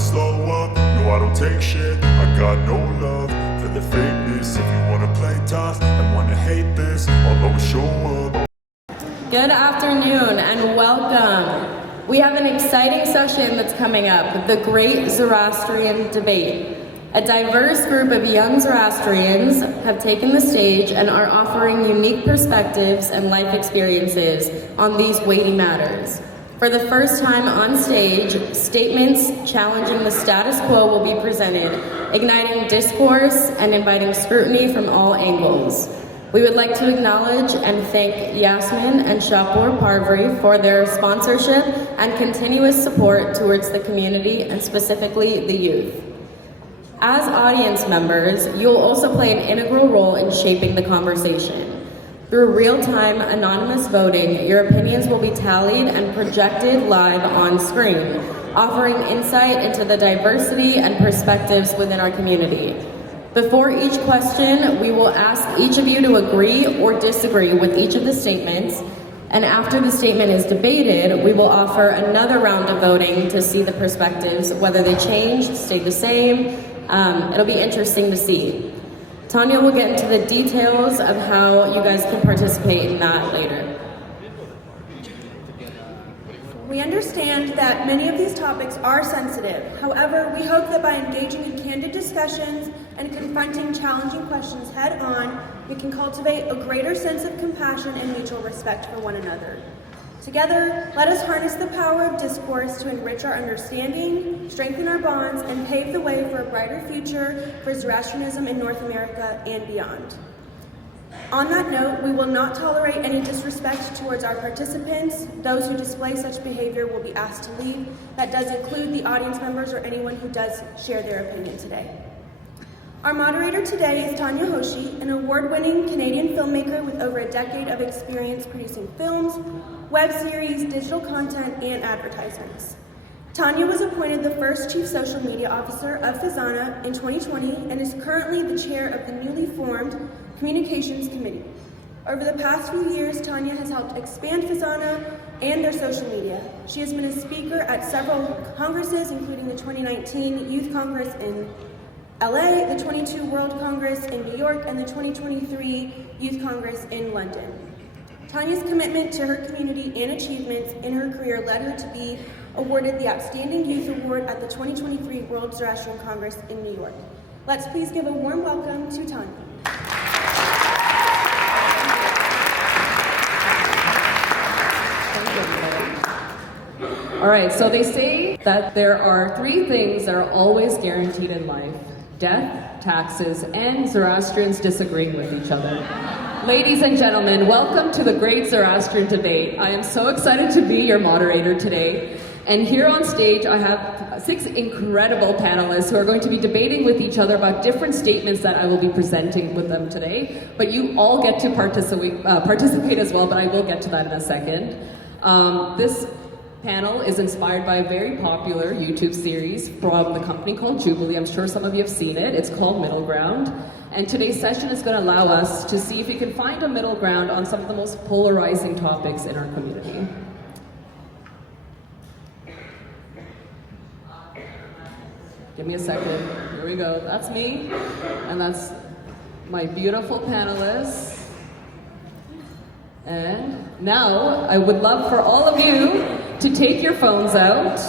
slow up, no I don't take shit. I got no love for the fakeness. If you wanna play tough and wanna hate this, I'll always show up. Good afternoon and welcome. We have an exciting session that's coming up, the Great Zoroastrian Debate. A diverse group of young Zoroastrians have taken the stage and are offering unique perspectives and life experiences on these weighty matters. For the first time on stage, statements challenging the status quo will be presented, igniting discourse and inviting scrutiny from all angles. We would like to acknowledge and thank Yasmin and Shapur Parvari for their sponsorship and continuous support towards the community and specifically the youth. As audience members, you'll also play an integral role in shaping the conversation. Through real-time anonymous voting, your opinions will be tallied and projected live on screen, offering insight into the diversity and perspectives within our community. Before each question, we will ask each of you to agree or disagree with each of the statements, and after the statement is debated, we will offer another round of voting to see the perspectives, whether they changed, stayed the same. It'll be interesting to see. Tanya will get into the details of how you guys can participate in that later. We understand that many of these topics are sensitive. However, we hope that by engaging in candid discussions and confronting challenging questions head-on, we can cultivate a greater sense of compassion and mutual respect for one another. Together, let us harness the power of discourse to enrich our understanding, strengthen our bonds, and pave the way for a brighter future for Zoroastrianism in North America and beyond. On that note, we will not tolerate any disrespect towards our participants. Those who display such behavior will be asked to leave. That does include the audience members or anyone who does share their opinion today. Our moderator today is Tanya Hoshi, an award-winning Canadian filmmaker with over a decade of experience producing films, web series, digital content, and advertisements. Tanya was appointed the first Chief Social Media Officer of Fizana in 2020 and is currently the chair of the newly formed Communications Committee. Over the past few years, Tanya has helped expand Fizana and their social media. She has been a speaker at several congresses, including the 2019 Youth Congress in LA, the 22 World Congress in New York, and the 2023 Youth Congress in London. Tanya's commitment to her community and achievements in her career led her to be awarded the Outstanding Youth Award at the 2023 World Zoroastrian Congress in New York. Let's please give a warm welcome to Tanya. All right, so they say that there are three things that are always guaranteed in life: death, taxes, and Zoroastrians disagreeing with each other. Ladies and gentlemen, welcome to the Great Zoroastrian Debate. I am so excited to be your moderator today. And here on stage, I have 6 incredible panelists who are going to be debating with each other about different statements that I will be presenting with them today. But you all get to participate as well, but I will get to that in a second. This panel is inspired by a very popular YouTube series from the company called Jubilee. I'm sure some of you have seen it. It's called Middle Ground. And today's session is going to allow us to see if we can find a middle ground on some of the most polarizing topics in our community. Give me a second. Here we go. That's me. And that's my beautiful panelists. And now I would love for all of you to take your phones out,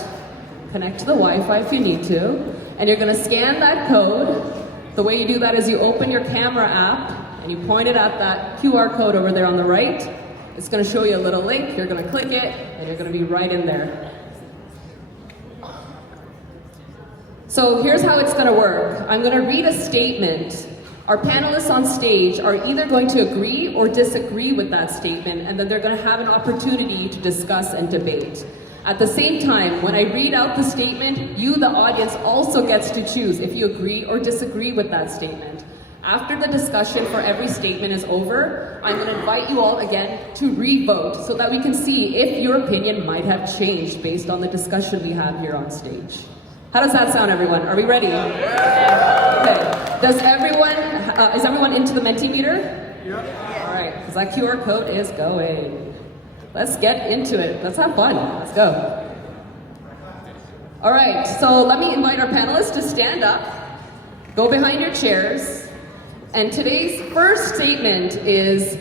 connect to the Wi-Fi if you need to, and you're going to scan that code. The way you do that is you open your camera app and you point it at that QR code over there on the right. It's going to show you a little link. You're going to click it and you're going to be right in there. So here's how it's going to work. I'm going to read a statement. Our panelists on stage are either going to agree or disagree with that statement, and then they're going to have an opportunity to discuss and debate. At the same time, when I read out the statement, you, the audience, also gets to choose if you agree or disagree with that statement. After the discussion for every statement is over, I'm going to invite you all again to re-vote so that we can see if your opinion might have changed based on the discussion we have here on stage. How does that sound, everyone? Are we ready? Yeah. Okay. Is everyone into the Mentimeter? Yeah. All right, because that QR code is going. Let's get into it. Let's have fun. Let's go. All right, so let me invite our panelists to stand up, go behind your chairs, and today's first statement is,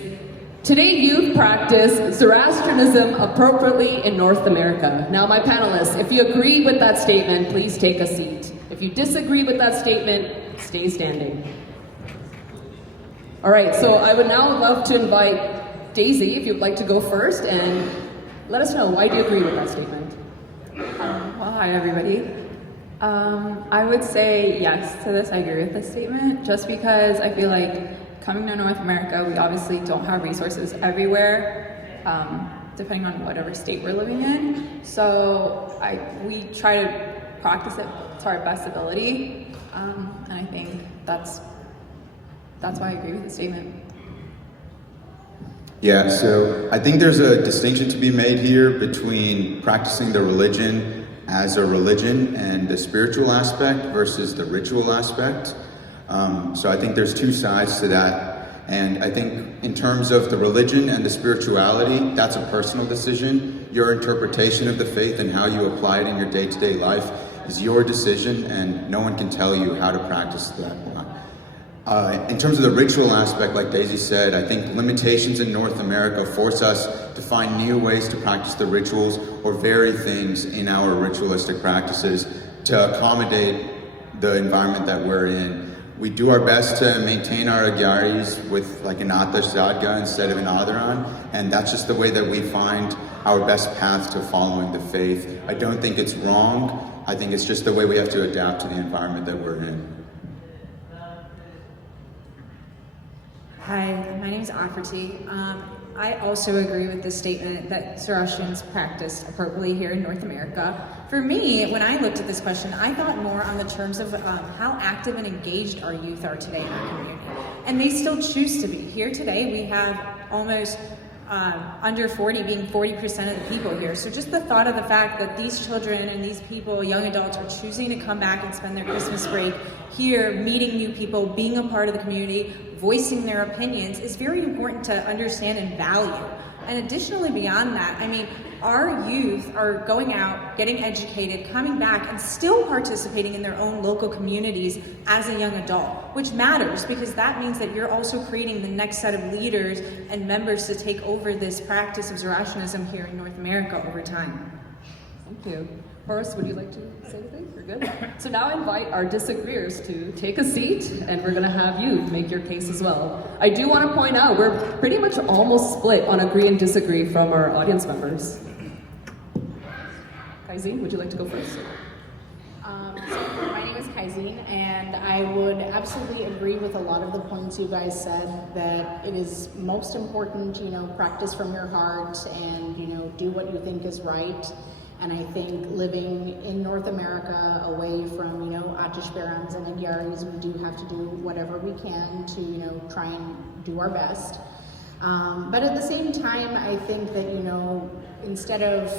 today youth practice Zoroastrianism appropriately in North America. Now my panelists, if you agree with that statement, please take a seat. If you disagree with that statement, stay standing. All right, so I would now love to invite Daisy, if you'd like to go first, and let us know, why do you agree with that statement? Well, hi everybody. I would say yes to this. I agree with this statement, just because I feel like coming to North America, we obviously don't have resources everywhere, depending on whatever state we're living in. So we try to practice it to our best ability, and I think that's why I agree with the statement. Yeah, so I think there's a distinction to be made here between practicing the religion as a religion and the spiritual aspect versus the ritual aspect. So I think there's two sides to that. And I think in terms of the religion and the spirituality, that's a personal decision. Your interpretation of the faith and how you apply it in your day-to-day life is your decision, and no one can tell you how to practice that. In terms of the ritual aspect, like Daisy said, I think limitations in North America force us to find new ways to practice the rituals or vary things in our ritualistic practices to accommodate the environment that we're in. We do our best to maintain our agyaris with like an atash zadga instead of an adharan, and that's just the way that we find our best path to following the faith. I don't think it's wrong. I think it's just the way we have to adapt to the environment that we're in. Hi, my name is Afriti. I also agree with the statement that Zoroastrians practice appropriately here in North America. For me, when I looked at this question, I thought more on the terms of how active and engaged our youth are today in our community. And they still choose to be. Here today, we have almost under 40 being 40% of the people here. So just the thought of the fact that these children and these people, young adults, are choosing to come back and spend their Christmas break here, meeting new people, being a part of the community, voicing their opinions is very important to understand and value. And additionally beyond that, I mean, our youth are going out, getting educated, coming back, and still participating in their own local communities as a young adult, which matters because that means that you're also creating the next set of leaders and members to take over this practice of Zoroastrianism here in North America over time. Thank you. Poruz, would you like to say anything? We're good. So now I invite our disagreeers to take a seat, and we're going to have you make your case as well. I do want to point out we're pretty much almost split on agree and disagree from our audience members. Kaizeen, would you like to go first? My name is Kaizeen, and I would absolutely agree with a lot of the points you guys said, that it is most important, practice from your heart and, do what you think is right. And I think living in North America, away from, Atish Barons and Agyaris, we do have to do whatever we can to, try and do our best. But at the same time, I think that, instead of,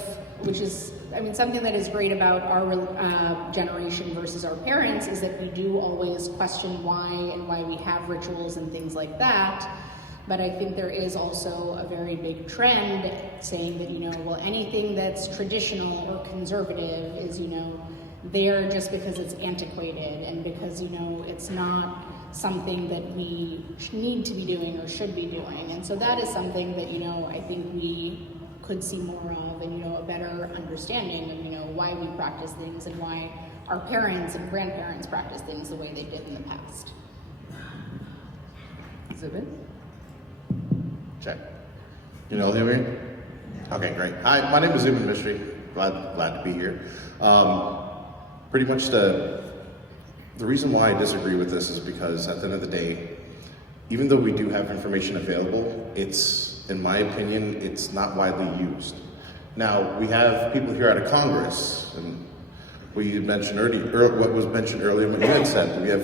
something that is great about our generation versus our parents is that we do always question why and why we have rituals and things like that. But I think there is also a very big trend saying that, anything that's traditional or conservative is, there just because it's antiquated and because, it's not something that we need to be doing or should be doing. And so that is something that, I think we could see more of and, a better understanding of, why we practice things and why our parents and grandparents practice things the way they did in the past. Zubin? Check. You know, hear me? Okay, great. Hi, my name is Zubin Mistry. Glad to be here. Pretty much the reason why I disagree with this is because at the end of the day, even though we do have information available, it's, in my opinion, it's not widely used. Now, we have people here out of Congress, and we mentioned earlier, what was mentioned earlier, what you had said, we have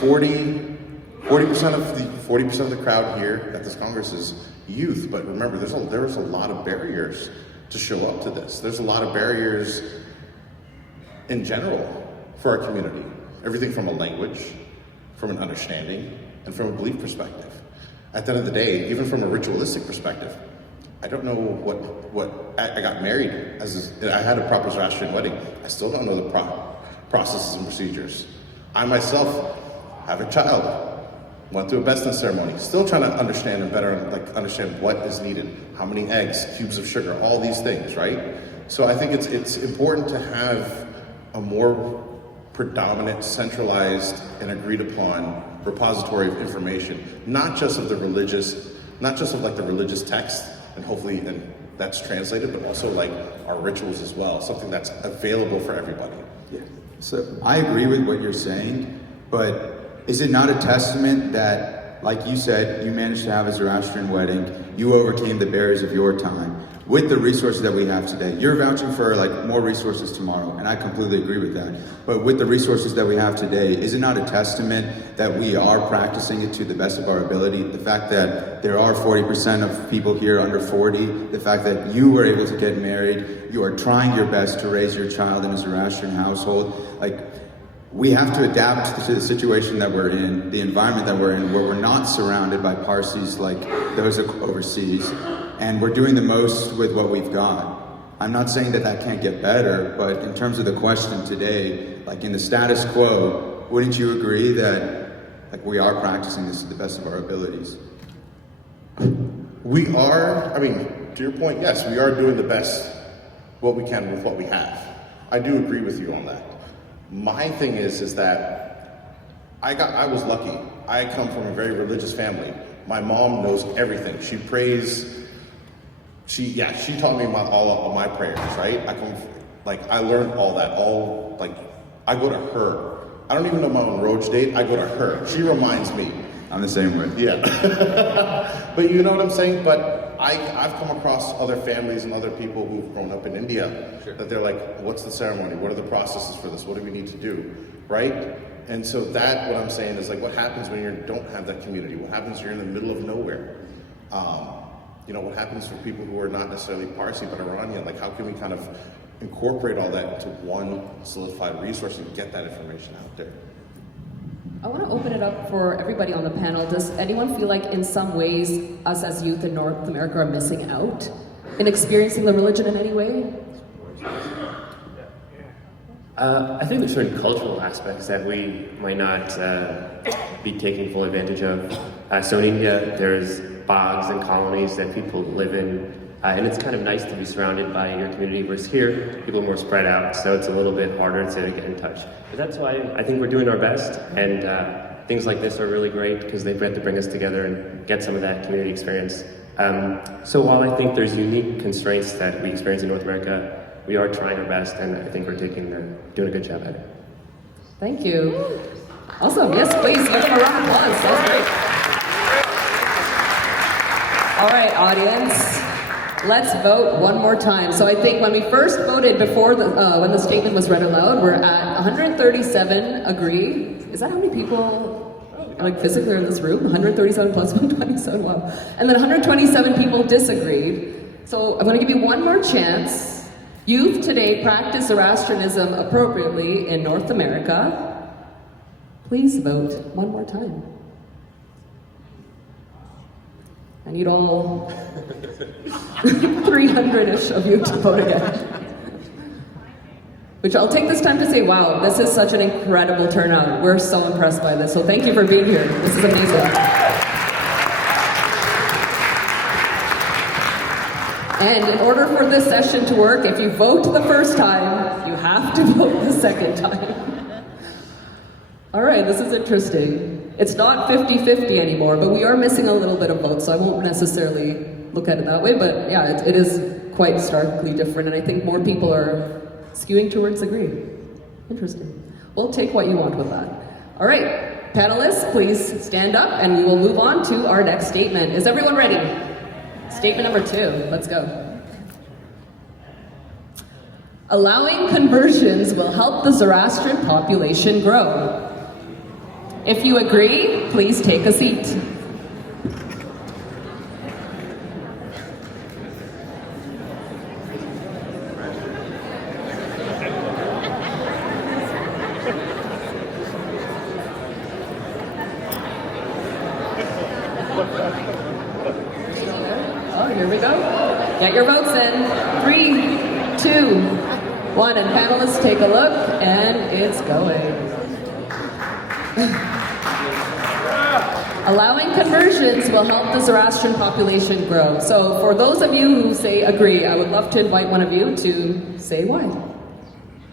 40% of the crowd here at this Congress is youth, but remember, there's a lot of barriers to show up to this. There's a lot of barriers in general for our community. Everything from a language, from an understanding, and from a belief perspective. At the end of the day, even from a ritualistic perspective, I don't know I got married I had a proper Zoroastrian wedding. I still don't know the processes and procedures. I myself have a child. Went through a Beston ceremony. Still trying to understand and better understand what is needed. How many eggs, cubes of sugar, all these things, right? So I think it's important to have a more predominant, centralized, and agreed upon repository of information, not just of the religious text, and hopefully that's translated, but also like our rituals as well, something that's available for everybody. Yeah. So I agree with what you're saying, but is it not a testament that, like you said, you managed to have a Zoroastrian wedding, you overcame the barriers of your time with the resources that we have today? You're vouching for like more resources tomorrow, and I completely agree with that. But with the resources that we have today, is it not a testament that we are practicing it to the best of our ability? The fact that there are 40% of people here under 40, the fact that you were able to get married, you are trying your best to raise your child in a Zoroastrian household, we have to adapt to the situation that we're in, the environment that we're in, where we're not surrounded by Parsis like those overseas, and we're doing the most with what we've got. I'm not saying that can't get better, but in terms of the question today, like in the status quo, wouldn't you agree that we are practicing this to the best of our abilities? We are, to your point, yes, we are doing the best what we can with what we have. I do agree with you on that. My thing is that I was lucky. I come from a very religious family. My mom knows everything. She prays. She taught me all of my prayers, right? I learned all that. I go to her. I don't even know my own Roj date. I go to her. She reminds me. I'm the same way. Yeah. But you know what I'm saying? But I've come across other families and other people who've grown up in India, sure, that they're like, what's the ceremony? What are the processes for this? What do we need to do? Right? And so what I'm saying is what happens when you don't have that community? What happens when you're in the middle of nowhere? What happens for people who are not necessarily Parsi but Iranian? How can we kind of incorporate all that into one solidified resource and get that information out there? I want to open it up for everybody on the panel. Does anyone feel like in some ways us as youth in North America are missing out in experiencing the religion in any way? I think there's certain cultural aspects that we might not be taking full advantage of. So in India, there's bogs and colonies that people live in, and it's kind of nice to be surrounded by your community, versus here, people are more spread out, so it's a little bit harder to get in touch. But that's why I think we're doing our best, and things like this are really great because they get to bring us together and get some of that community experience. So while I think there's unique constraints that we experience in North America, we are trying our best, and I think we're doing a good job at it. Thank you. Awesome. Yes, please. Give them a round of applause. That's great. All right, audience. Let's vote one more time. So I think when we first voted before when the statement was read aloud, we're at 137 agree. Is that how many people physically are in this room? 137 plus 127, wow. And then 127 people disagreed. So I'm going to give you one more chance. Youth today practice Zoroastrianism appropriately in North America. Please vote one more time. I need all 300-ish of you to vote again. Which I'll take this time to say, wow, this is such an incredible turnout. We're so impressed by this. So thank you for being here. This is amazing. And in order for this session to work, if you vote the first time, you have to vote the second time. All right, this is interesting. It's not 50-50 anymore, but we are missing a little bit of votes, so I won't necessarily look at it that way, but yeah, it is quite starkly different, and I think more people are skewing towards agree. Interesting. We'll take what you want with that. All right, panelists, please stand up, and we will move on to our next statement. Is everyone ready? Statement number 2, let's go. Allowing conversions will help the Zoroastrian population grow. If you agree, please take a seat. Oh, here we go. Get your votes in. 3, 2, 1, and panelists take a look, and it's going. Allowing conversions will help the Zoroastrian population grow. So for those of you who say agree, I would love to invite one of you to say why.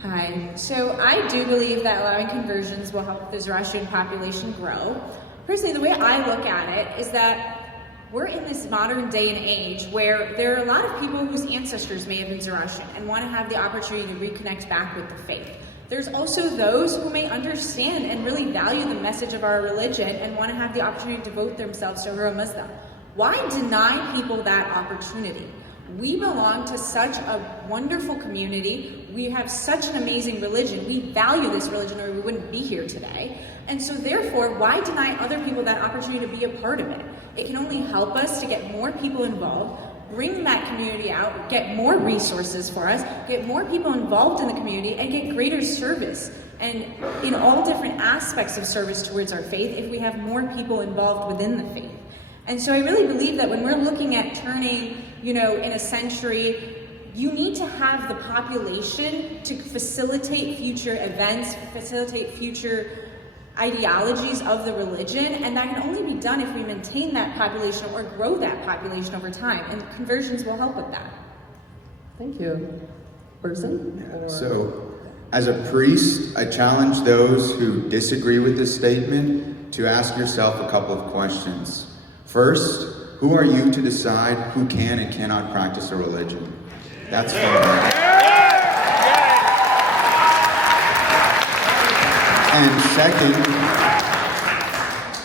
Hi. So I do believe that allowing conversions will help the Zoroastrian population grow. Personally, the way I look at it is that we're in this modern day and age where there are a lot of people whose ancestors may have been Zoroastrian and want to have the opportunity to reconnect back with the faith. There's also those who may understand and really value the message of our religion and want to have the opportunity to devote themselves to a Muslim. Why deny people that opportunity? We belong to such a wonderful community. We have such an amazing religion. We value this religion or we wouldn't be here today. And so therefore, why deny other people that opportunity to be a part of it? It can only help us to get more people involved, bring that community out, get more resources for us, get more people involved in the community, and get greater service. And in all different aspects of service towards our faith, if we have more people involved within the faith. And so I really believe that when we're looking at turning, in a century, you need to have the population to facilitate future events, facilitate future ideologies of the religion, and that can only be done if we maintain that population or grow that population over time, and conversions will help with that. Thank you. Burzin? So, as a priest, I challenge those who disagree with this statement to ask yourself a couple of questions. First, who are you to decide who can and cannot practice a religion? That's fundamental. And second,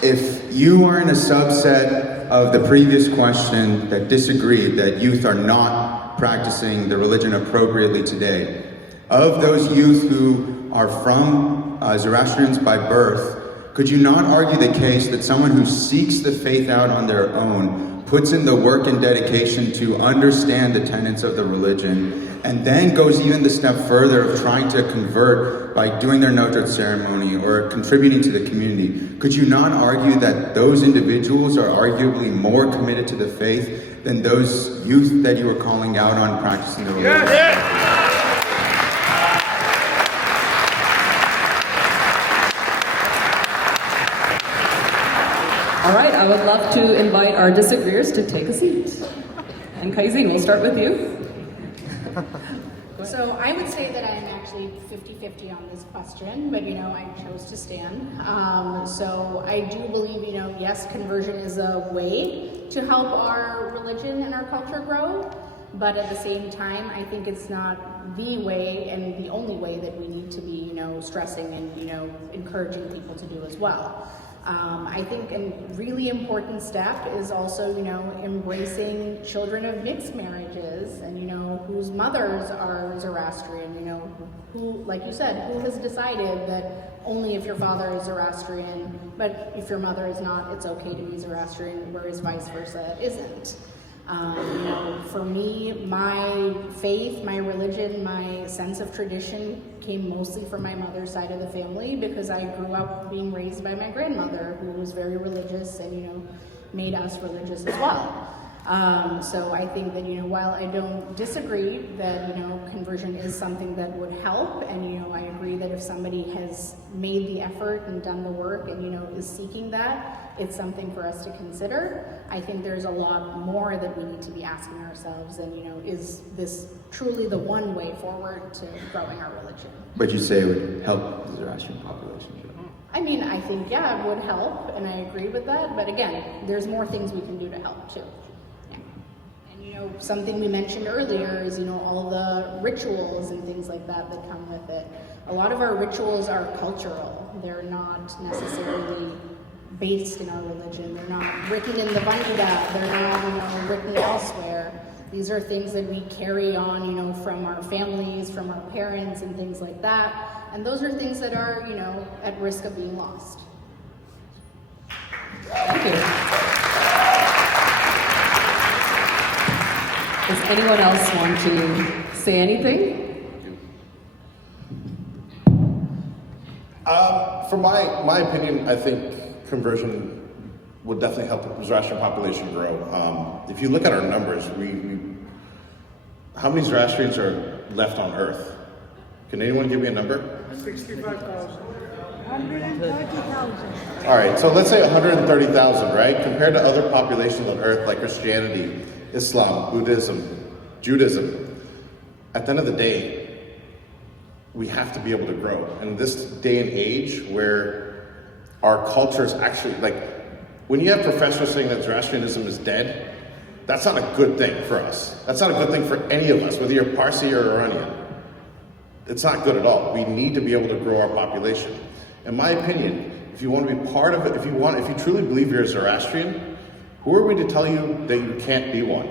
if you are in a subset of the previous question that disagreed that youth are not practicing the religion appropriately today, of those youth who are from Zoroastrians by birth, could you not argue the case that someone who seeks the faith out on their own, puts in the work and dedication to understand the tenets of the religion, and then goes even the step further of trying to convert by doing their Notrat ceremony or contributing to the community, could you not argue that those individuals are arguably more committed to the faith than those youth that you were calling out on practicing the religion? All right, I would love to invite our disagreeers to take a seat. And Kaizeen, we'll start with you. So I would say that I am actually 50-50 on this question, but I chose to stand. So I do believe, yes, conversion is a way to help our religion and our culture grow, but at the same time, I think it's not the way and the only way that we need to be, stressing and, encouraging people to do as well. I think a really important step is also, embracing children of mixed marriages and, whose mothers are Zoroastrian, who, like you said, who has decided that only if your father is Zoroastrian, but if your mother is not, it's okay to be Zoroastrian, whereas vice versa, it isn't. For me, my faith, my religion, my sense of tradition came mostly from my mother's side of the family because I grew up being raised by my grandmother, who was very religious and, made us religious as well. So I think that, while I don't disagree that, conversion is something that would help, and, I agree that if somebody has made the effort and done the work and, is seeking that, it's something for us to consider. I think there's a lot more that we need to be asking ourselves, and, is this truly the one way forward to growing our religion? But you say it would help the Zoroastrian population. I mean, I think, yeah, it would help, and I agree with that, but again, there's more things we can do to help, too. Yeah. And, something we mentioned earlier is, all the rituals and things like that that come with it. A lot of our rituals are cultural. They're not necessarily based in our religion. They're not written in the Vandita. They're not, written elsewhere. These are things that we carry on, from our families, from our parents, and things like that. And those are things that are, at risk of being lost. Thank you. Does anyone else want to say anything? For my opinion, I think conversion would definitely help the Zoroastrian population grow. If you look at our numbers, How many Zoroastrians are left on Earth? Can anyone give me a number? 65,000. 130,000. All right, so let's say 130,000, right? Compared to other populations on Earth like Christianity, Islam, Buddhism, Judaism. At the end of the day, we have to be able to grow. And this day and age where our culture is actually, like, when you have professors saying that Zoroastrianism is dead, that's not a good thing for us. That's not a good thing for any of us, whether you're Parsi or Iranian. It's not good at all. We need to be able to grow our population. In my opinion, if you want to be part of it, if you truly believe you're a Zoroastrian, who are we to tell you that you can't be one?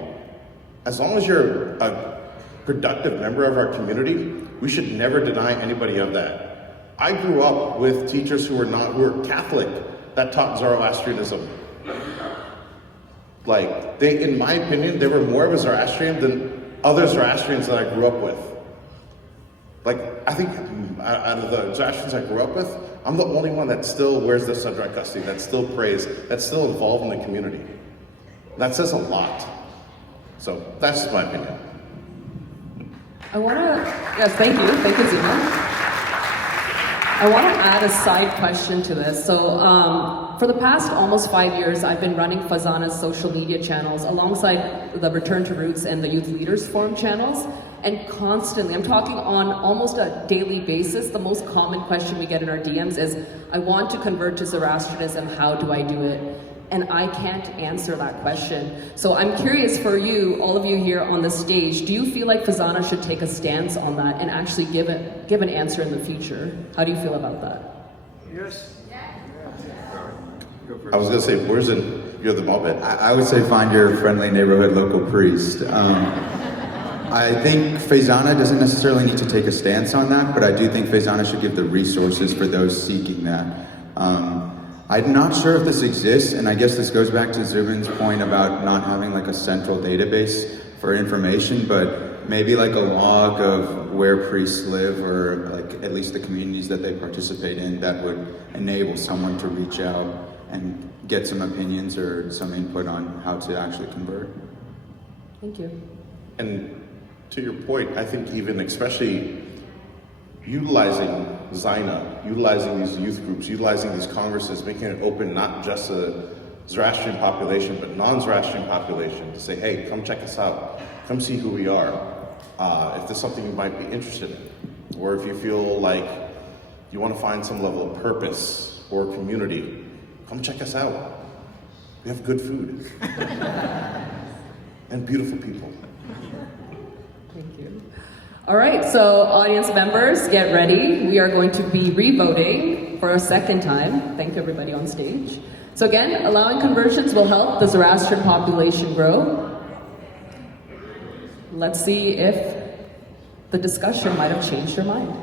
As long as you're a productive member of our community, we should never deny anybody of that. I grew up with teachers who were Catholic that taught Zoroastrianism. Like, in my opinion, they were more of a Zoroastrian than other Zoroastrians that I grew up with. Like, I think out of the Zoroastrians I grew up with, I'm the only one that still wears the subject custody, that still prays, that's still involved in the community. That says a lot. So that's just my opinion. Yes, thank you, Zubin. I want to add a side question to this. So for the past almost 5 years, I've been running Fazana's social media channels alongside the Return to Roots and the Youth Leaders Forum channels. And constantly, I'm talking on almost a daily basis, the most common question we get in our DMs is, I want to convert to Zoroastrianism, how do I do it? And I can't answer that question. So I'm curious for you, all of you here on the stage, do you feel like Fazana should take a stance on that and actually give an answer in the future? How do you feel about that? Yes. I was going to say, Burzin, you're the Muppet. I would say find your friendly neighborhood local priest. I think Fazana doesn't necessarily need to take a stance on that, but I do think Fazana should give the resources for those seeking that. I'm not sure if this exists, and I guess this goes back to Zubin's point about not having like a central database for information, but maybe like a log of where priests live, or like at least the communities that they participate in, that would enable someone to reach out and get some opinions or some input on how to actually convert. Thank you. And to your point, I think even especially utilizing Zaina, utilizing these youth groups, utilizing these congresses, making it open not just to the Zoroastrian population, but non-Zoroastrian population, to say, hey, come check us out, come see who we are. If there's something you might be interested in, or if you feel like you want to find some level of purpose or community, come check us out. We have good food and beautiful people. Thank you. All right, so audience members, get ready. We are going to be re-voting for a second time. Thank you, everybody on stage. So again, allowing conversions will help the Zoroastrian population grow. Let's see if the discussion might have changed your mind.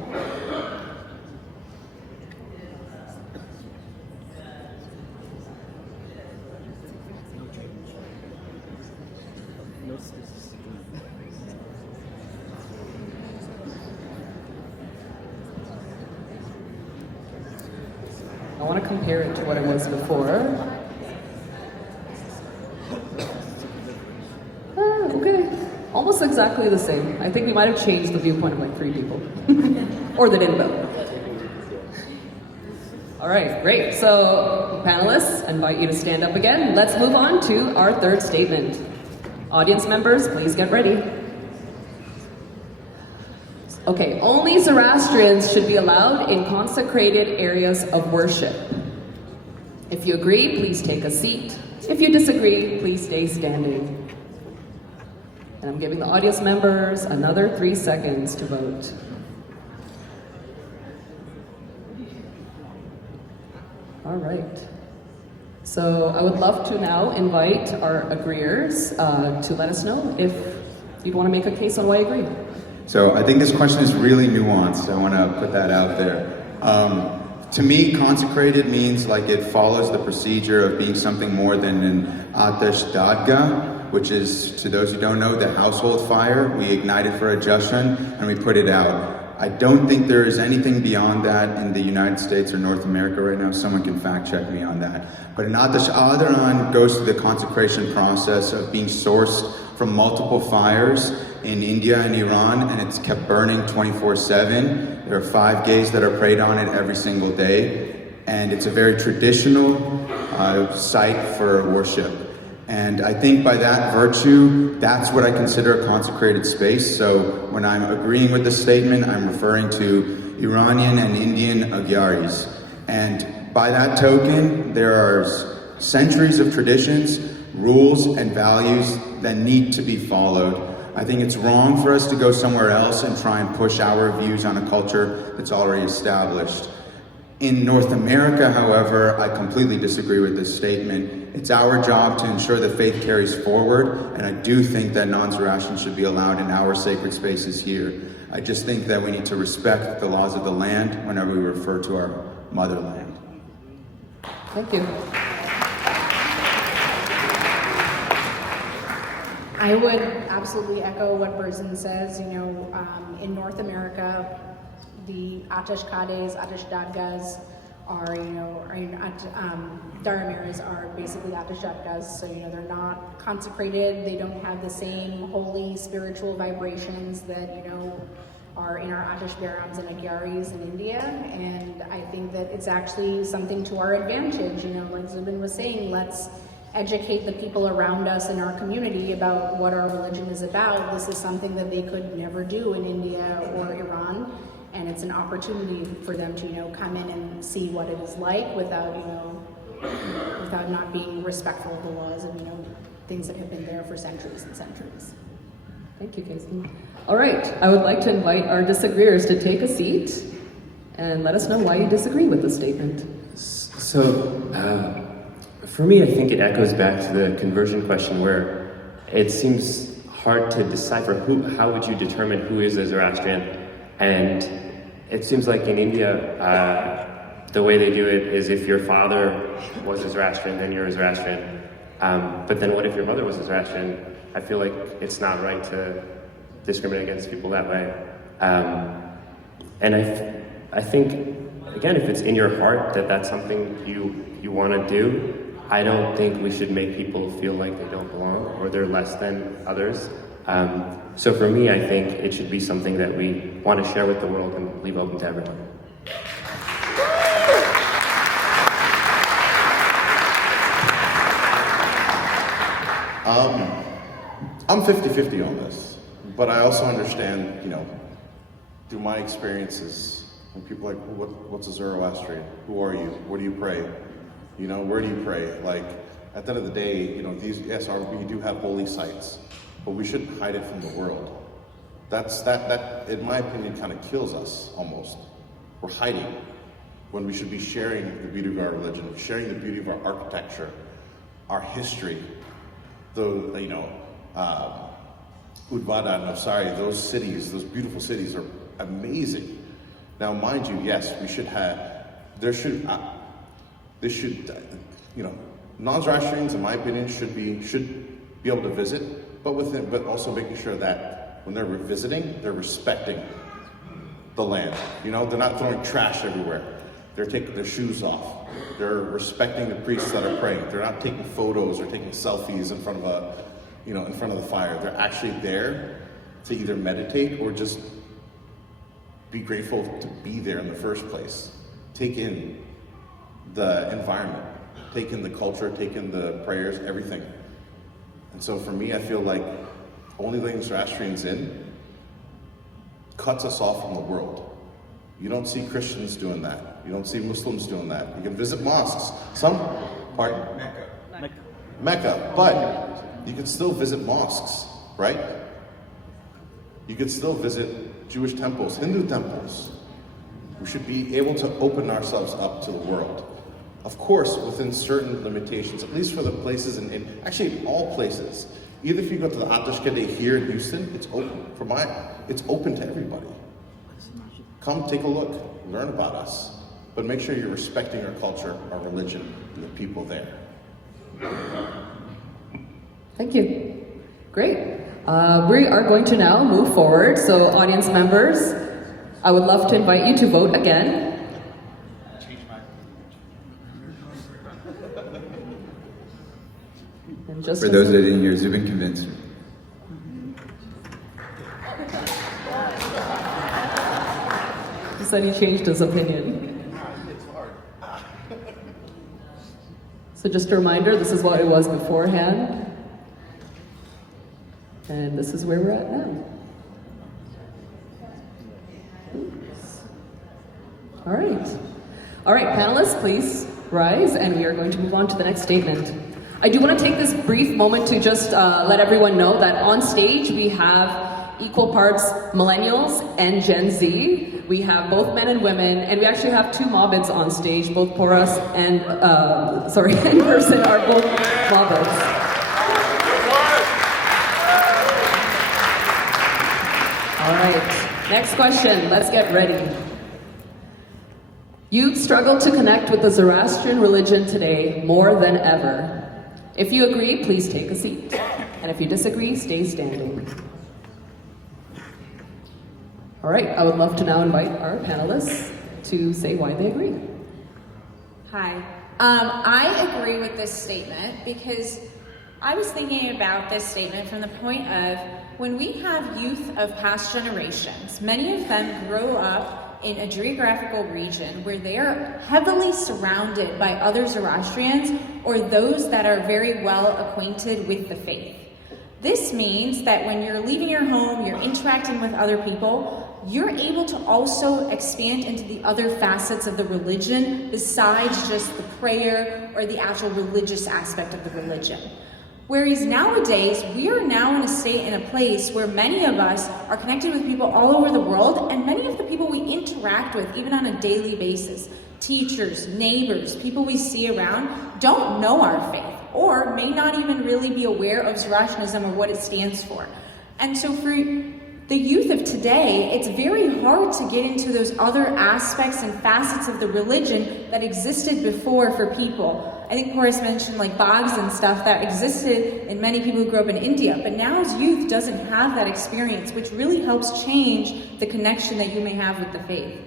I want to compare it to what it was before. Okay, almost exactly the same. I think we might have changed the viewpoint of like 3 people. Or they didn't vote. All right, great. So, panelists, I invite you to stand up again. Let's move on to our third statement. Audience members, please get ready. Okay, only Zoroastrians should be allowed in consecrated areas of worship. If you agree, please take a seat. If you disagree, please stay standing. And I'm giving the audience members another 3 seconds to vote. All right. So I would love to now invite our agreeers to let us know if you'd want to make a case on why you agree. So I think this question is really nuanced. I want to put that out there. To me, consecrated means like it follows the procedure of being something more than an atesh dadga, which is, to those who don't know, the household fire. We ignite it for a jashan and we put it out. I don't think there is anything beyond that in the United States or North America right now. Someone can fact check me on that. But an atesh adran goes through the consecration process of being sourced from multiple fires in India and Iran, and it's kept burning 24/7. There are 5 gays that are prayed on it every single day, and it's a very traditional site for worship. And I think by that virtue, that's what I consider a consecrated space. So when I'm agreeing with the statement, I'm referring to Iranian and Indian Agyaris. And by that token, there are centuries of traditions, rules, and values that need to be followed. I think it's wrong for us to go somewhere else and try and push our views on a culture that's already established. In North America, however, I completely disagree with this statement. It's our job to ensure that faith carries forward, and I do think that non-Zoroastrians should be allowed in our sacred spaces here. I just think that we need to respect the laws of the land whenever we refer to our motherland. Thank you. I would absolutely echo what Burzin says. In North America, the Atashkades, Atashdatgas are, Daramiras are basically Atashdatgas, so, they're not consecrated, they don't have the same holy spiritual vibrations that, are in our Atashbarams and Agyaris in India, and I think that it's actually something to our advantage, like Zubin was saying, let's educate the people around us in our community about what our religion is about. This is something that they could never do in India or Iran. And it's an opportunity for them to, come in and see what it is like without, without not being respectful of the laws and, things that have been there for centuries and centuries. Thank you, Kaizeen. All right, I would like to invite our disagreeers to take a seat and let us know why you disagree with the statement. So, for me, I think it echoes back to the conversion question where it seems hard to decipher how would you determine who is a Zoroastrian. And it seems like in India, the way they do it is if your father was a Zoroastrian, then you're a Zoroastrian. But then what if your mother was a Zoroastrian? I feel like it's not right to discriminate against people that way. And I think, again, if it's in your heart that that's something you want to do, I don't think we should make people feel like they don't belong or they're less than others. So for me, I think it should be something that we want to share with the world and leave open to everyone. I'm 50-50 on this, but I also understand, through my experiences, when people are like, what's a Zoroastrian? Who are you? Where do you pray? Where do you pray? Like, at the end of the day, we do have holy sites, but we shouldn't hide it from the world. That in my opinion, kind of kills us, almost. We're hiding when we should be sharing the beauty of our religion, sharing the beauty of our architecture, our history. Ervad and Navsari, those cities, those beautiful cities are amazing. Now, mind you, yes, non-Zoroastrians, in my opinion, should be able to visit, but also making sure that when they're visiting, they're respecting the land. They're not throwing trash everywhere. They're taking their shoes off. They're respecting the priests that are praying. They're not taking photos or taking selfies in front of the fire. They're actually there to either meditate or just be grateful to be there in the first place. Take in the environment, take in the culture, take in the prayers, everything. And so for me, I feel like only letting Zoroastrians in cuts us off from the world. You don't see Christians doing that. You don't see Muslims doing that. You can visit mosques. Mecca, but you can still visit mosques, right? You could still visit Jewish temples, Hindu temples. We should be able to open ourselves up to the world. Of course, within certain limitations, at least for the places actually all places. Either if you go to the Atashkade here in Houston, it's open. It's open to everybody. Come take a look, learn about us, but make sure you're respecting our culture, our religion, and the people there. Thank you. Great. We are going to now move forward. So audience members, I would love to invite you to vote again. For those that didn't hear, Zubin convinced me. said he changed his opinion. It's hard. So just a reminder, this is what it was beforehand. And this is where we're at now. All right, panelists, please rise, and we are going to move on to the next statement. I do want to take this brief moment to just let everyone know that on stage we have equal parts millennials and Gen Z. We have both men and women, and we actually have two Mobbids on stage, both Poruz and, in person are both Mobbids. All right, next question, let's get ready. Youth struggle to connect with the Zoroastrian religion today more than ever. If you agree, please take a seat. And if you disagree, stay standing. All right, I would love to now invite our panelists to say why they agree. Hi. I agree with this statement because I was thinking about this statement from the point of when we have youth of past generations, many of them grow up in a geographical region where they are heavily surrounded by other Zoroastrians or those that are very well acquainted with the faith. This means that when you're leaving your home, you're interacting with other people, you're able to also expand into the other facets of the religion besides just the prayer or the actual religious aspect of the religion. Whereas nowadays, we are now in a state and a place where many of us are connected with people all over the world, and many of the people we interact with, even on a daily basis, teachers, neighbors, people we see around, don't know our faith, or may not even really be aware of Zoroastrianism or what it stands for. And so for the youth of today, it's very hard to get into those other aspects and facets of the religion that existed before for people. I think Poruz mentioned like bogs and stuff that existed in many people who grew up in India, but now's youth doesn't have that experience, which really helps change the connection that you may have with the faith.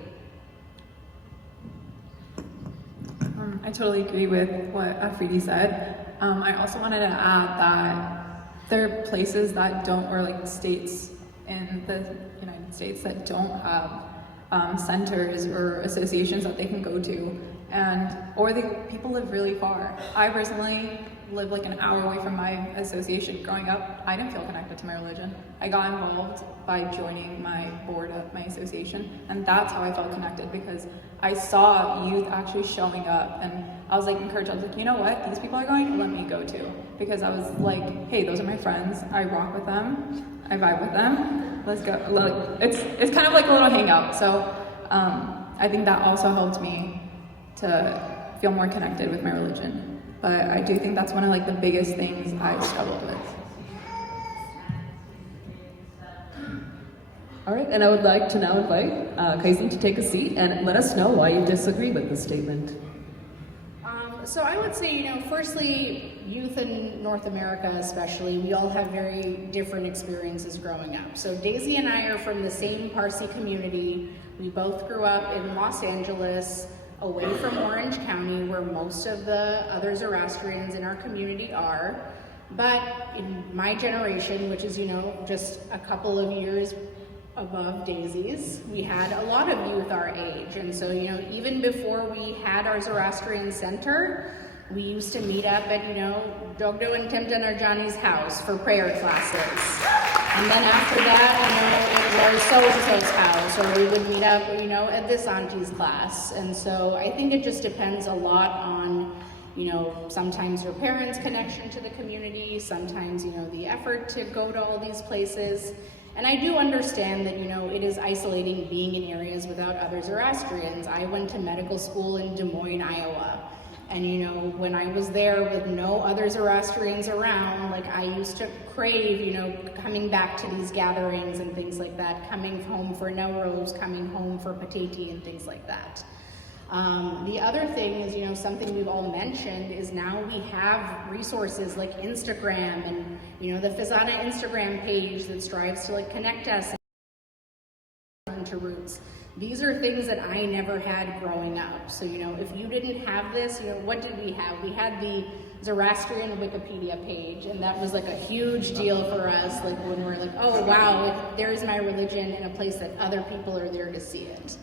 I totally agree with what Afriti said. I also wanted to add that there are places that don't, or like states in the United States that don't have centers or associations that they can go to, or the people live really far. I personally live like an hour away from my association. Growing up, I didn't feel connected to my religion. I got involved by joining my board of my association, and that's how I felt connected, because I saw youth actually showing up, and I was like encouraged. I was like, you know what, these people are going, let me go too, because I was like, hey, those are my friends. I rock with them. I vibe with them. Let's go. Look, it's kind of like a little hangout. So I think that also helped me to feel more connected with my religion. But I do think that's one of like the biggest things I've struggled with. All right, and I would like to now invite Kaizeen to take a seat and let us know why you disagree with this statement. So I would say, firstly, youth in North America especially, we all have very different experiences growing up. So Daisy and I are from the same Parsi community. We both grew up in Los Angeles, away from Orange County, where most of the other Zoroastrians in our community are. But in my generation, which is, just a couple of years above Daisy's, we had a lot of youth our age. And so, even before we had our Zoroastrian Center, we used to meet up at, Dogdo and Timta Narjani's house for prayer classes. And then after that, it was so-and-so's house, or we would meet up, at this auntie's class. And so I think it just depends a lot on, sometimes your parents' connection to the community, sometimes, the effort to go to all these places. And I do understand that, it is isolating being in areas without other Zoroastrians. I went to medical school in Des Moines, Iowa. And, when I was there with no other Zoroastrians around, like I used to crave, coming back to these gatherings and things like that, coming home for Nowruz, coming home for Pateti and things like that. The other thing is, something we've all mentioned is now we have resources like Instagram and, the Fizana Instagram page that strives to connect us to roots. These are things that I never had growing up. So, if you didn't have this, what did we have? We had the Zoroastrian Wikipedia page, and that was a huge deal for us, when we're oh wow, there's my religion in a place that other people are there to see it.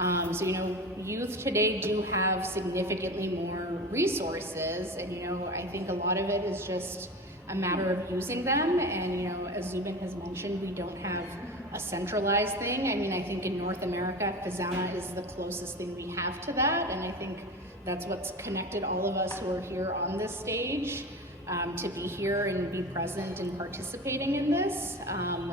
So, youth today do have significantly more resources, and, I think a lot of it is just a matter of using them. And, as Zubin has mentioned, we don't have a centralized thing. I think in North America, Pithawalla is the closest thing we have to that, and I think that's what's connected all of us who are here on this stage to be here and be present and participating in this.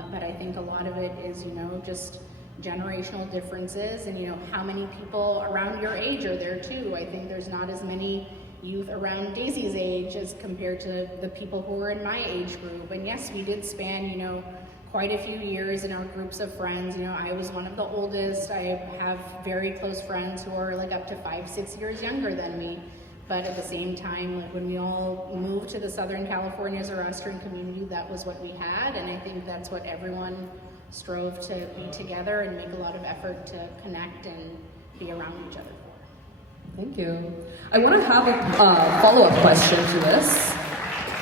But I think a lot of it is, just generational differences, and how many people around your age are there too. I think there's not as many youth around Daisy's age as compared to the people who are in my age group. And yes, we did span, quite a few years in our groups of friends. I was one of the oldest. I have very close friends who are like up to 5-6 years younger than me. But at the same time, like when we all moved to the Southern California Zoroastrian community, that was what we had. And I think that's what everyone strove to be together and make a lot of effort to connect and be around each other for. Thank you. I want to have a follow-up question to this.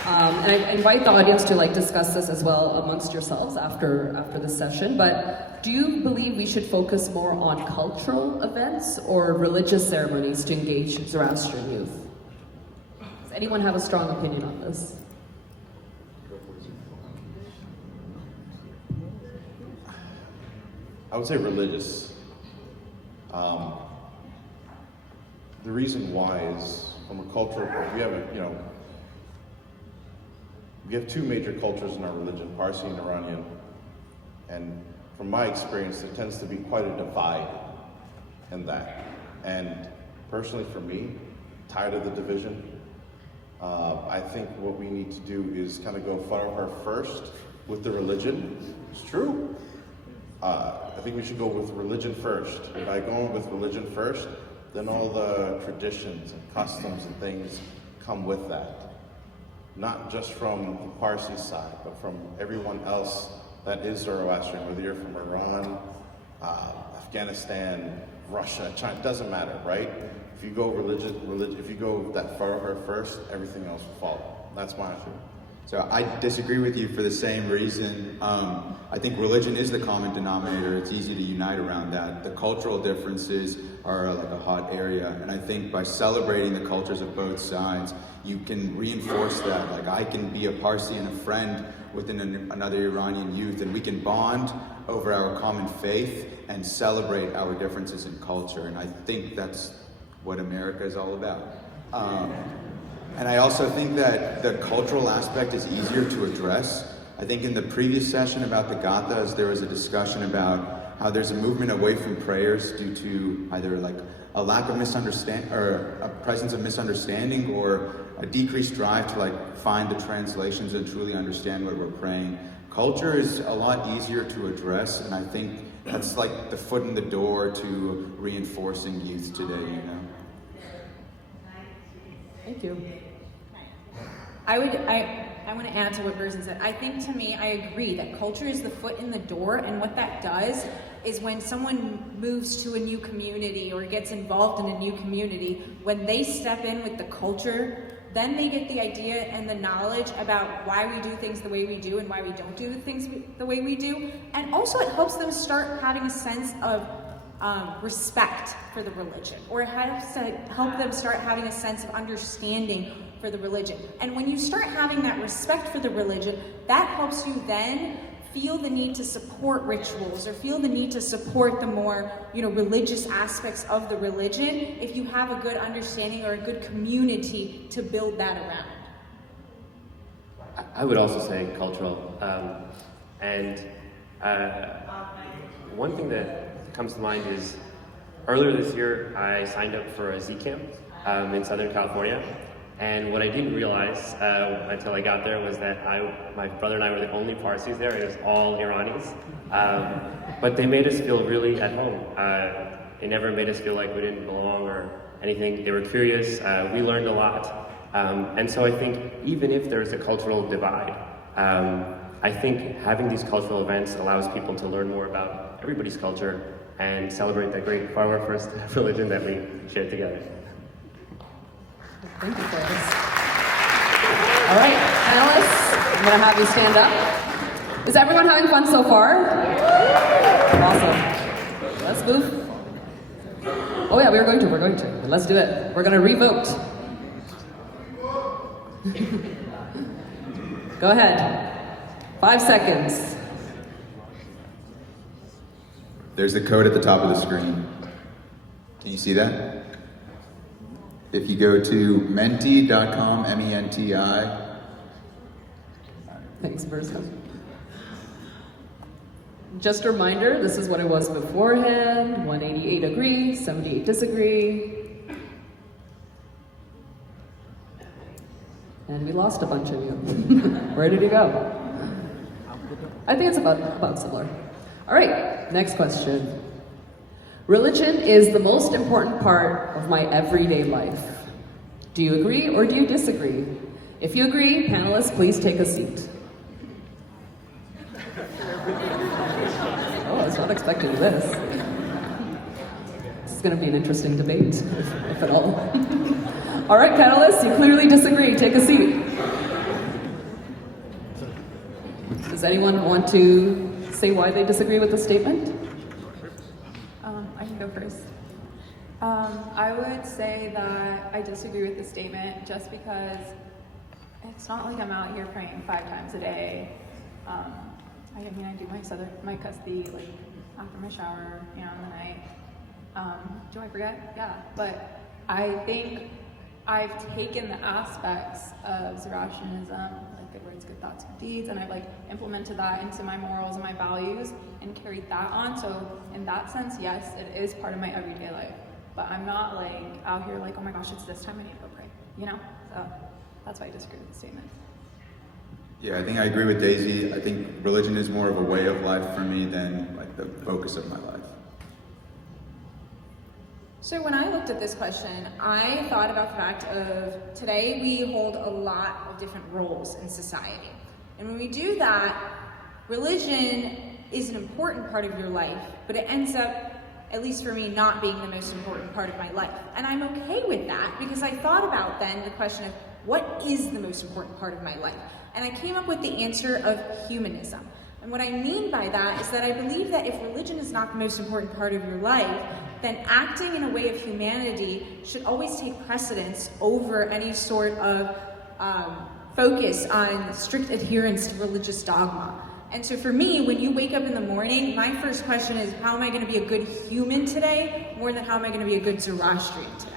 And I invite the audience to discuss this as well amongst yourselves after the session. But do you believe we should focus more on cultural events or religious ceremonies to engage Zoroastrian youth? Does anyone have a strong opinion on this? I would say religious. The reason why is from a cultural point. We have two major cultures in our religion, Parsi and Iranian. And from my experience, there tends to be quite a divide in that. And personally for me, tired of the division. I think what we need to do is kind of go far first with the religion. It's true. I think we should go with religion first. And by going with religion first, then all the traditions and customs and things come with that. Not just from the Parsi side, but from everyone else that is Zoroastrian, whether you're from Iran, Afghanistan, Russia, China, doesn't matter, right? If you go if you go that far first, everything else will follow. That's my opinion. So I disagree with you for the same reason. I think religion is the common denominator. It's easy to unite around that. The cultural differences are like a hot area. And I think by celebrating the cultures of both sides, you can reinforce that. Like I can be a Parsi and a friend within another Iranian youth, and we can bond over our common faith and celebrate our differences in culture. And I think that's what America is all about. And I also think that the cultural aspect is easier to address. I think in the previous session about the Gathas, there was a discussion about how there's a movement away from prayers due to either like a lack of misunderstanding or a presence of misunderstanding or a decreased drive to find the translations and truly understand what we're praying. Culture is a lot easier to address, and I think that's like the foot in the door to reinforcing youth today, Thank you. I want to add to what Burzin said. I think to me, I agree that culture is the foot in the door, and what that does is when someone moves to a new community or gets involved in a new community, when they step in with the culture, then they get the idea and the knowledge about why we do things the way we do and why we don't do things the way we do. And also it helps them start having a sense of respect for the religion, or it helps to help them start having a sense of understanding for the religion. And when you start having that respect for the religion, that helps you then feel the need to support rituals or feel the need to support the more, religious aspects of the religion if you have a good understanding or a good community to build that around. I would also say cultural. One thing that comes to mind is earlier this year I signed up for a Z camp in Southern California, and what I didn't realize until I got there was that my brother and I were the only Parsis there. It was all Iranis, but they made us feel really at home. They never made us feel like we didn't belong or anything. They were curious. We learned a lot, and so I think even if there's a cultural divide, I think having these cultural events allows people to learn more about everybody's culture and celebrate that great farmer first religion that we share together. Thank you for this. All right, panelists, I'm going to have you stand up. Is everyone having fun so far? Awesome. Let's move Oh yeah, we're going to. Let's do it. We're gonna revote. Go ahead. 5 seconds. There's a code at the top of the screen. Can you see that? If you go to menti.com, M-E-N-T-I. Thanks, Burzin. Just a reminder, this is what it was beforehand. 188 agree, 78 disagree. And we lost a bunch of you. Where did you go? I think it's about similar. All right, next question. Religion is the most important part of my everyday life. Do you agree or do you disagree? If you agree, panelists, please take a seat. Oh, I was not expecting this. This is going to be an interesting debate, if at all. All right, panelists, you clearly disagree. Take a seat. Does anyone want to say why they disagree with the statement? I can go first. I would say that I disagree with the statement just because it's not like I'm out here praying 5 times a day. I do my custody like after my shower, in the night. Do I forget? Yeah. But I think I've taken the aspects of Zoroastrianism, like good words, good thoughts, good deeds, and I've implemented that into my morals and my values and carried that on. So in that sense, yes, it is part of my everyday life. But I'm not out here oh my gosh, it's this time, I need to go pray, So that's why I disagree with the statement. Yeah, I think I agree with Daisy. I think religion is more of a way of life for me than the focus of my life. So when I looked at this question, I thought about the fact of today we hold a lot of different roles in society. And when we do that, religion is an important part of your life, but it ends up, at least for me, not being the most important part of my life. And I'm okay with that because I thought about then the question of what is the most important part of my life? And I came up with the answer of humanism. And what I mean by that is that I believe that if religion is not the most important part of your life, then acting in a way of humanity should always take precedence over any sort of focus on strict adherence to religious dogma. And so for me, when you wake up in the morning, my first question is, how am I going to be a good human today, more than how am I going to be a good Zoroastrian today?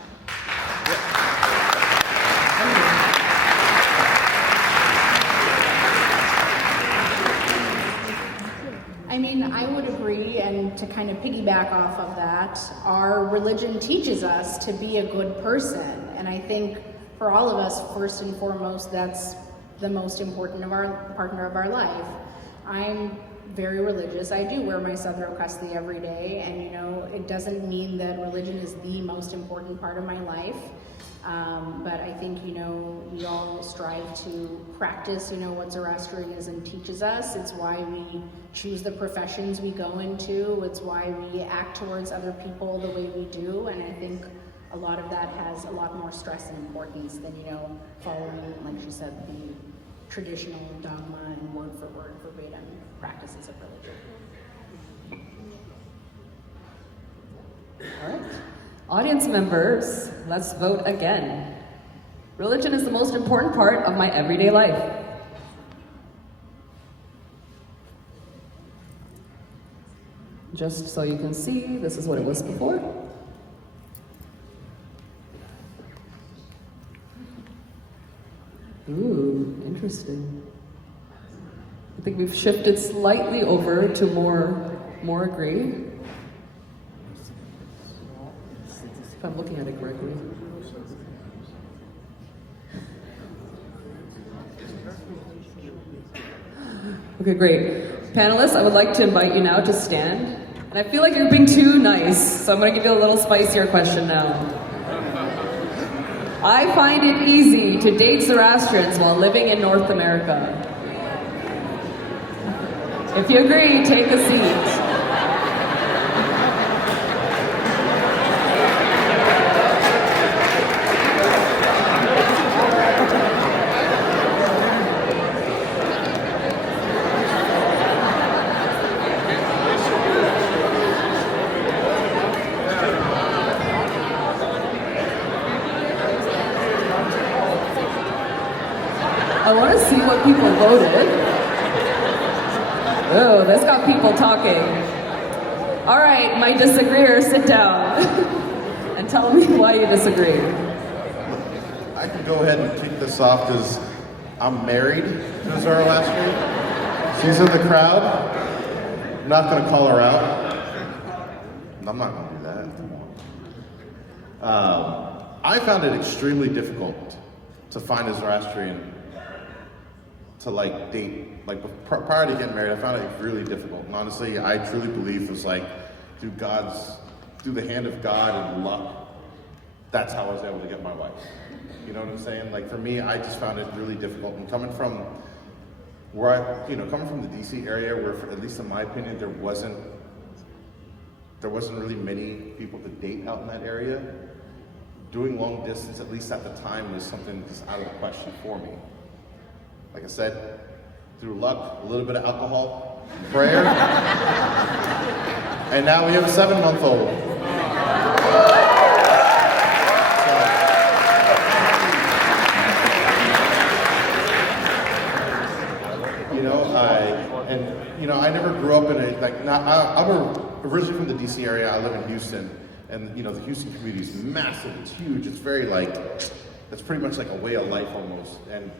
I would agree, and to kind of piggyback off of that, our religion teaches us to be a good person. And I think for all of us, first and foremost, that's the most important partner of our life. I'm very religious. I do wear my Southern custody every day, and it doesn't mean that religion is the most important part of my life. But I think, we all strive to practice, what Zoroastrianism teaches us. It's why we choose the professions we go into. It's why we act towards other people the way we do. And I think a lot of that has a lot more stress and importance than, following, like she said, the traditional dogma and word for word verbatim practices of religion. All right. Audience members, let's vote again. Religion is the most important part of my everyday life. Just so you can see, this is what it was before. Ooh, interesting. I think we've shifted slightly over to more agree. If I'm looking at it correctly. Okay, great. Panelists, I would like to invite you now to stand. And I feel like you're being too nice, so I'm going to give you a little spicier question now. I find it easy to date Zoroastrians while living in North America. If you agree, take a seat. I want to see what people voted. Oh, this got people talking. All right, my disagreeer, sit down and tell me why you disagree. I can go ahead and kick this off because I'm married to a Zoroastrian. She's in the crowd. I'm not going to call her out. I'm not going to do that. I found it extremely difficult to find a Zoroastrian to like date. Like prior to getting married, I found it really difficult. And honestly, I truly believe it was like through the hand of God and luck, that's how I was able to get my wife. You know what I'm saying? Like for me, I just found it really difficult. And coming from coming from the DC area, where at least in my opinion, there wasn't really many people to date out in that area. Doing long distance, at least at the time, was something just out of the question for me. Like I said, through luck, a little bit of alcohol, prayer, and now we have a 7-month-old. I never grew up in I'm originally from the DC area. I live in Houston, and the Houston community is massive. It's huge. It's very it's pretty much like a way of life almost. And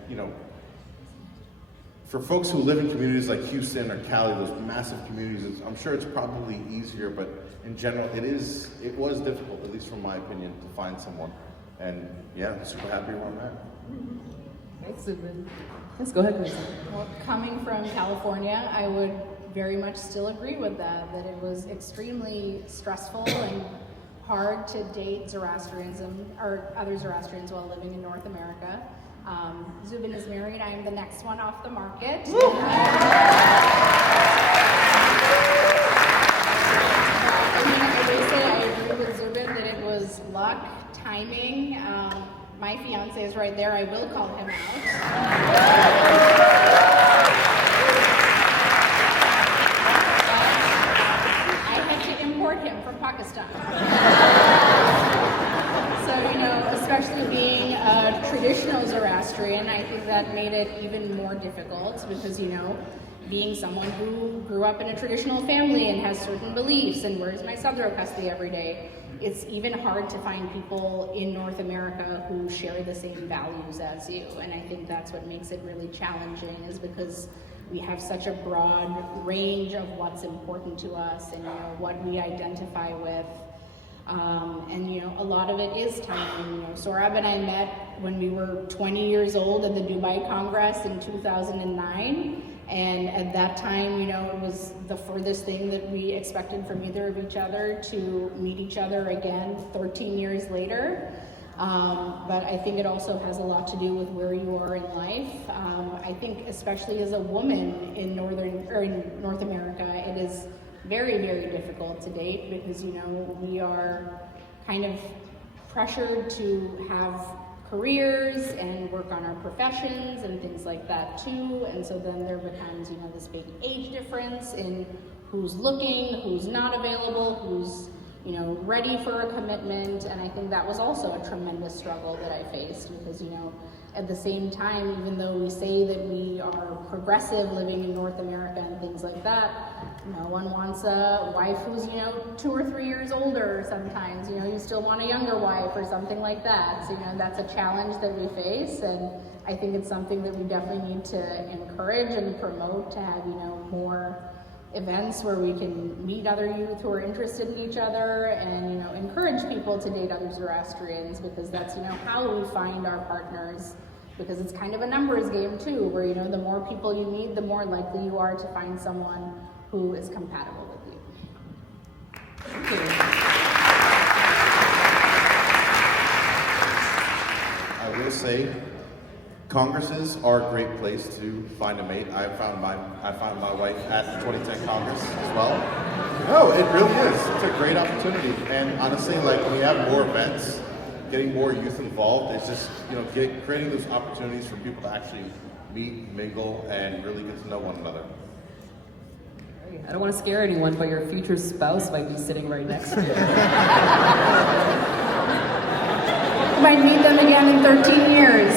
for folks who live in communities like Houston or Cali, those massive communities, I'm sure it's probably easier, but in general, it was difficult, at least from my opinion, to find someone. And yeah, I'm super happy where I'm at. Thanks, Zubin. Let's go ahead, Kaizeen. Well, coming from California, I would very much still agree with that it was extremely stressful and hard to date Zoroastrianism or other Zoroastrians while living in North America. Zubin is married. I am the next one off the market. I will say I agree with Zubin that it was luck, timing. My fiance is right there. I will call him out. I had to import him from Pakistan. So, especially being a traditional Zoroastrian, I think that made it even more difficult because, being someone who grew up in a traditional family and has certain beliefs and wears my sadro kasti every day, it's even hard to find people in North America who share the same values as you. And I think that's what makes it really challenging, is because we have such a broad range of what's important to us and what we identify with. And a lot of it is time. Sorab and I met when we were 20 years old at the Dubai Congress in 2009. And at that time, it was the furthest thing that we expected from either of each other to meet each other again 13 years later. But I think it also has a lot to do with where you are in life. I think especially as a woman in North America, it is very, very difficult to date because, we are kind of pressured to have careers and work on our professions and things like that too. And so then there becomes, this big age difference in who's looking, who's not available, who's, ready for a commitment. And I think that was also a tremendous struggle that I faced because, at the same time, even though we say that we are progressive living in North America and things like that, no one wants a wife who's, 2 or 3 years older sometimes. You still want a younger wife or something like that. So, that's a challenge that we face. And I think it's something that we definitely need to encourage and promote to have, more events where we can meet other youth who are interested in each other and, encourage people to date other Zoroastrians because that's, how we find our partners. Because it's kind of a numbers game too, where, the more people you meet, the more likely you are to find someone who is compatible with you. Thank you. I will say, congresses are a great place to find a mate. I found my wife at the 2010 Congress as well. No, it really is. It's a great opportunity. And honestly, when you have more events, getting more youth involved, it's just, creating those opportunities for people to actually meet, mingle, and really get to know one another. I don't want to scare anyone, but your future spouse might be sitting right next to you. You might meet them again in 13 years.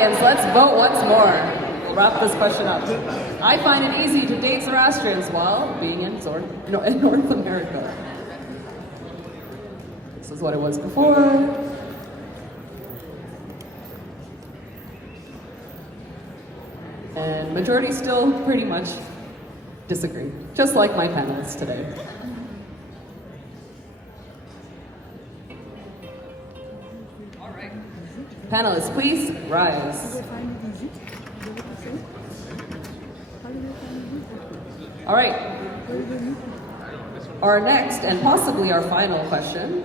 audience, let's vote once more. We'll wrap this question up. I find it easy to date Zoroastrians while being in North America. This is what it was before. And majority still pretty much disagree, just like my panelists today. All right. Panelists, please rise. All right. Our next and possibly our final question.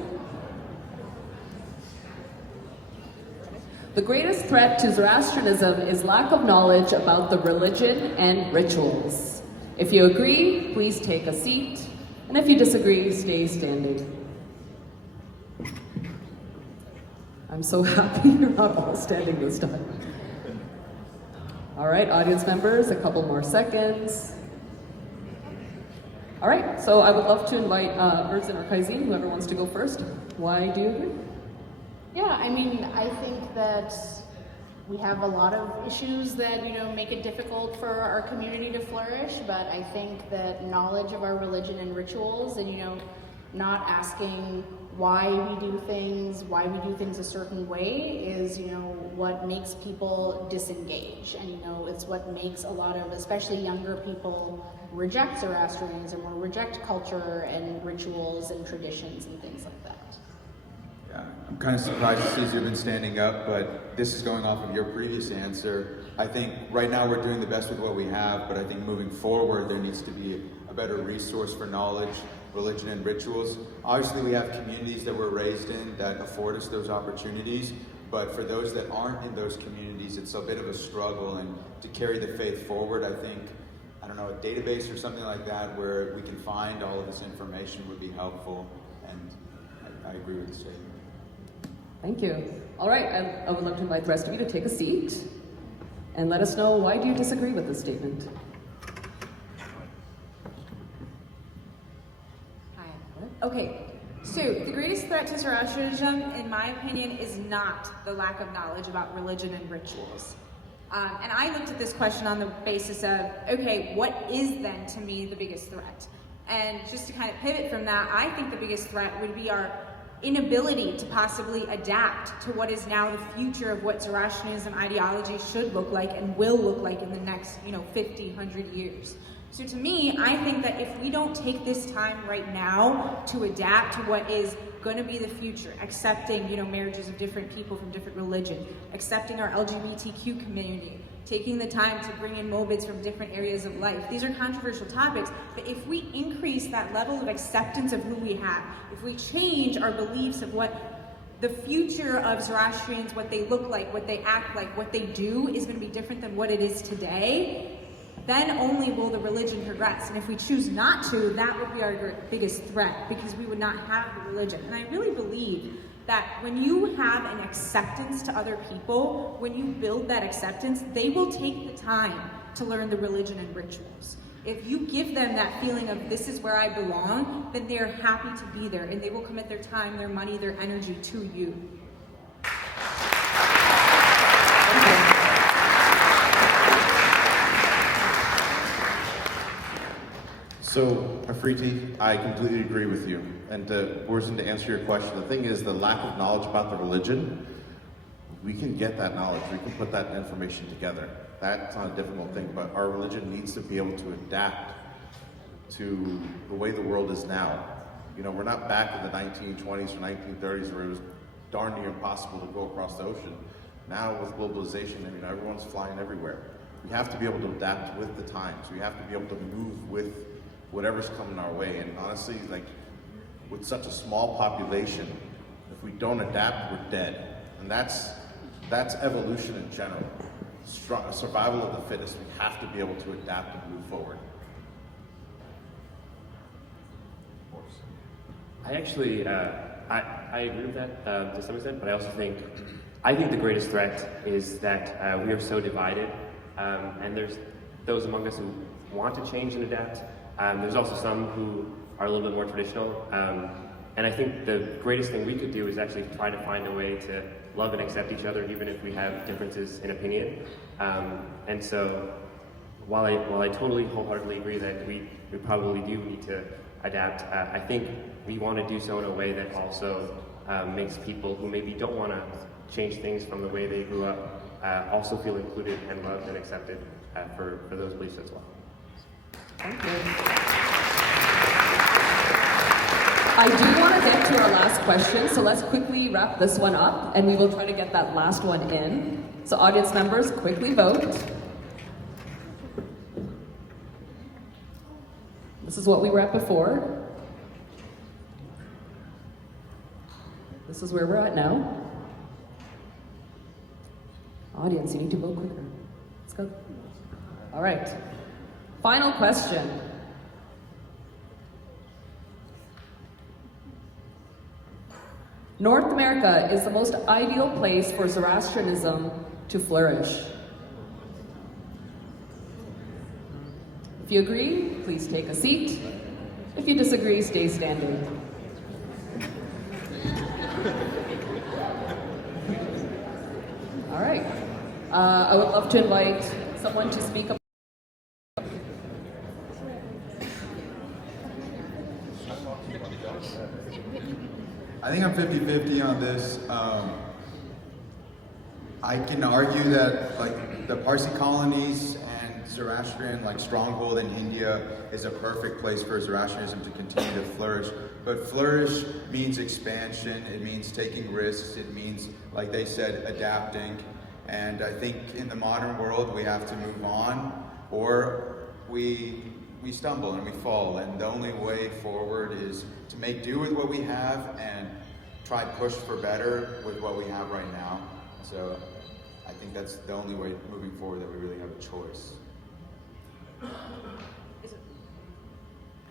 The greatest threat to Zoroastrianism is lack of knowledge about the religion and rituals. If you agree, please take a seat. And if you disagree, stay standing. I'm so happy you're not all standing this time. All right, audience members, a couple more seconds. All right, so I would love to invite Burzin or Kaizeen, whoever wants to go first. Why do you agree? Yeah, I mean, I think that we have a lot of issues that, make it difficult for our community to flourish, but I think that knowledge of our religion and rituals and, not asking why we do things a certain way is, what makes people disengage. And, it's what makes a lot of, especially younger people, reject Zoroastrianism or reject culture and rituals and traditions and things like that. Yeah, I'm kind of surprised to see Zubin standing up, but this is going off of your previous answer. I think right now we're doing the best with what we have, but I think moving forward there needs to be a better resource for knowledge, religion, and rituals. Obviously we have communities that we're raised in that afford us those opportunities, but for those that aren't in those communities, it's a bit of a struggle, and to carry the faith forward, I think, a database or something like that where we can find all of this information would be helpful, and I agree with the statement. Thank you. All right, I would love to invite the rest of you to take a seat and let us know, why do you disagree with this statement? Hi. Okay, so the greatest threat to Zoroastrianism, in my opinion, is not the lack of knowledge about religion and rituals. And I looked at this question on the basis of, okay, what is then to me the biggest threat? And just to kind of pivot from that, I think the biggest threat would be our inability to possibly adapt to what is now the future of what Zoroastrianism ideology should look like and will look like in the next, 50, 100 years. So to me, I think that if we don't take this time right now to adapt to what is going to be the future, accepting, marriages of different people from different religions, accepting our LGBTQ community, taking the time to bring in mobids from different areas of life. These are controversial topics, but if we increase that level of acceptance of who we have, if we change our beliefs of what the future of Zoroastrians, what they look like, what they act like, what they do is going to be different than what it is today, then only will the religion progress. And if we choose not to, that would be our biggest threat, because we would not have the religion. And I really believe that when you have an acceptance to other people, when you build that acceptance, they will take the time to learn the religion and rituals. If you give them that feeling of this is where I belong, then they're happy to be there, and they will commit their time, their money, their energy to you. So, Afriti, I completely agree with you. And Burzin, to answer your question, the thing is the lack of knowledge about the religion, we can get that knowledge, we can put that information together. That's not a difficult thing, but our religion needs to be able to adapt to the way the world is now. We're not back in the 1920s or 1930s where it was darn near impossible to go across the ocean. Now with globalization, everyone's flying everywhere. We have to be able to adapt with the times. We have to be able to move with whatever's coming our way. And honestly, with such a small population, if we don't adapt, we're dead. And that's evolution in general. Survival of the fittest. We have to be able to adapt and move forward. I actually, I agree with that to some extent, but I also think the greatest threat is that we are so divided, and there's those among us who want to change and adapt. There's also some who are a little bit more traditional, and I think the greatest thing we could do is actually try to find a way to love and accept each other even if we have differences in opinion. And so while I totally wholeheartedly agree that we probably do need to adapt, I think we want to do so in a way that also makes people who maybe don't want to change things from the way they grew up also feel included and loved and accepted for those beliefs as well. Thank you. I do want to get to our last question, so let's quickly wrap this one up, and we will try to get that last one in. So audience members, quickly vote. This is what we were at before. This is where we're at now. Audience, you need to vote quicker. Let's go. All right. Final question. North America is the most ideal place for Zoroastrianism to flourish. If you agree, please take a seat. If you disagree, stay standing. All right. I would love to invite someone to speak up. I think I'm 50-50 on this. I can argue that like the Parsi colonies and Zoroastrian stronghold in India is a perfect place for Zoroastrianism to continue to flourish. But flourish means expansion, it means taking risks, it means, like they said, adapting. And I think in the modern world we have to move on, or we stumble and we fall. And the only way forward is to make do with what we have and try to push for better with what we have right now. So I think that's the only way moving forward that we really have a choice.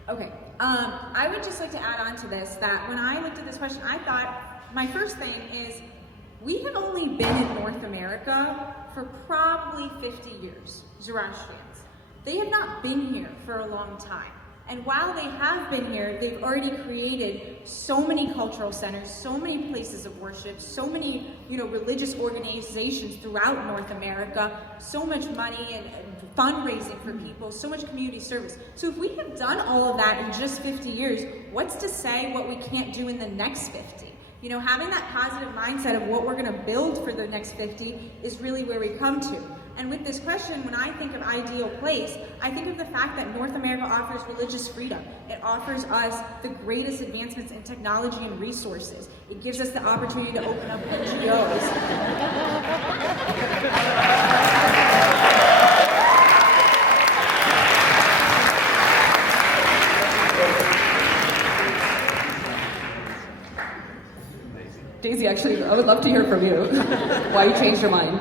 Okay, I would just like to add on to this that when I looked at this question, I thought my first thing is we have only been in North America for probably 50 years, Zoroastrians. They have not been here for a long time. And while they have been here, they've already created so many cultural centers, so many places of worship, so many, religious organizations throughout North America, so much money and fundraising for people, so much community service. So if we have done all of that in just 50 years, what's to say what we can't do in the next 50? Having that positive mindset of what we're going to build for the next 50 is really where we come to. And with this question, when I think of ideal place, I think of the fact that North America offers religious freedom. It offers us the greatest advancements in technology and resources. It gives us the opportunity to open up NGOs. Daisy, actually, I would love to hear from you. Why you changed your mind?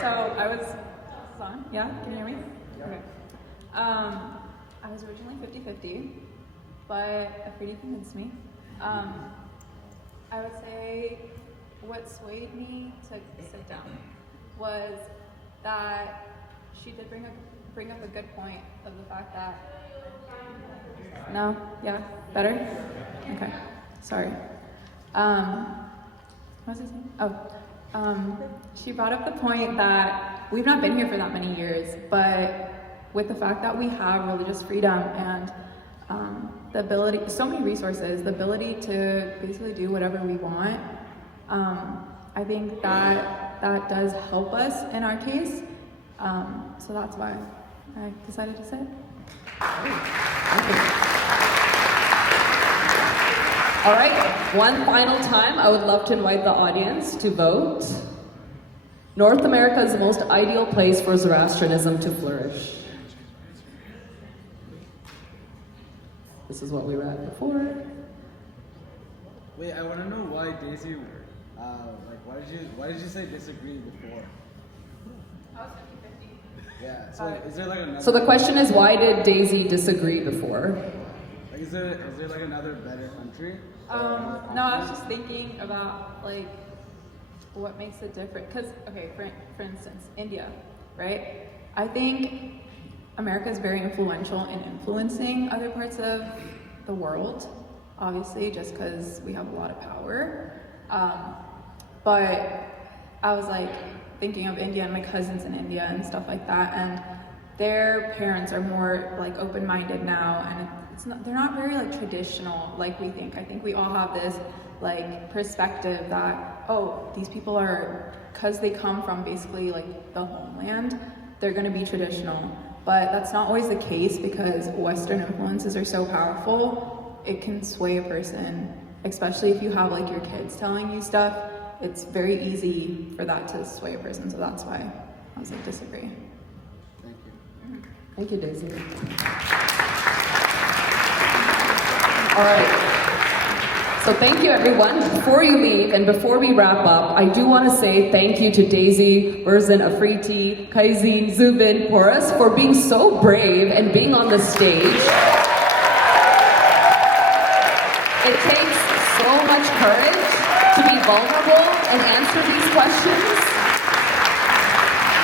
So I was on. Yeah, can you hear me? Okay. I was originally 50-50, but Afriti convinced me. I would say what swayed me to sit down was that she did bring up a good point of the fact that. No? Yeah? Better? Okay. Sorry. What was I saying? She brought up the point that we've not been here for that many years, but with the fact that we have religious freedom and the ability, so many resources, the ability to basically do whatever we want, I think that does help us in our case. So that's why I decided to sit. All right, one final time, I would love to invite the audience to vote. North America is the most ideal place for Zoroastrianism to flourish. This is what we were at before. Wait, I want to know why Daisy, why did you say disagree before? I was 50-50. Yeah, so is there another... So the question is, why did Daisy disagree before? Is there another better country? No, I was just thinking about what makes it different. Because for instance, India, right? I think America is very influential in influencing other parts of the world. Obviously, just because we have a lot of power. But I was like thinking of India and my cousins in India and stuff like that, and their parents are more like open-minded now, and they're not very like traditional like we think. I think we all have this like perspective that, oh, these people are, because they come from basically like the homeland, they're going to be traditional. But that's not always the case, because Western influences are so powerful. It can sway a person, especially if you have like your kids telling you stuff. It's very easy for that to sway a person, so that's why I was like, disagree. Thank you. Thank you, Daisy. All right. So thank you, everyone. Before you leave and before we wrap up, I do want to say thank you to Daisy, Burzin, Afriti, Kaizeen, Zubin, Poruz for being so brave and being on the stage. It takes so much courage to be vulnerable and answer these questions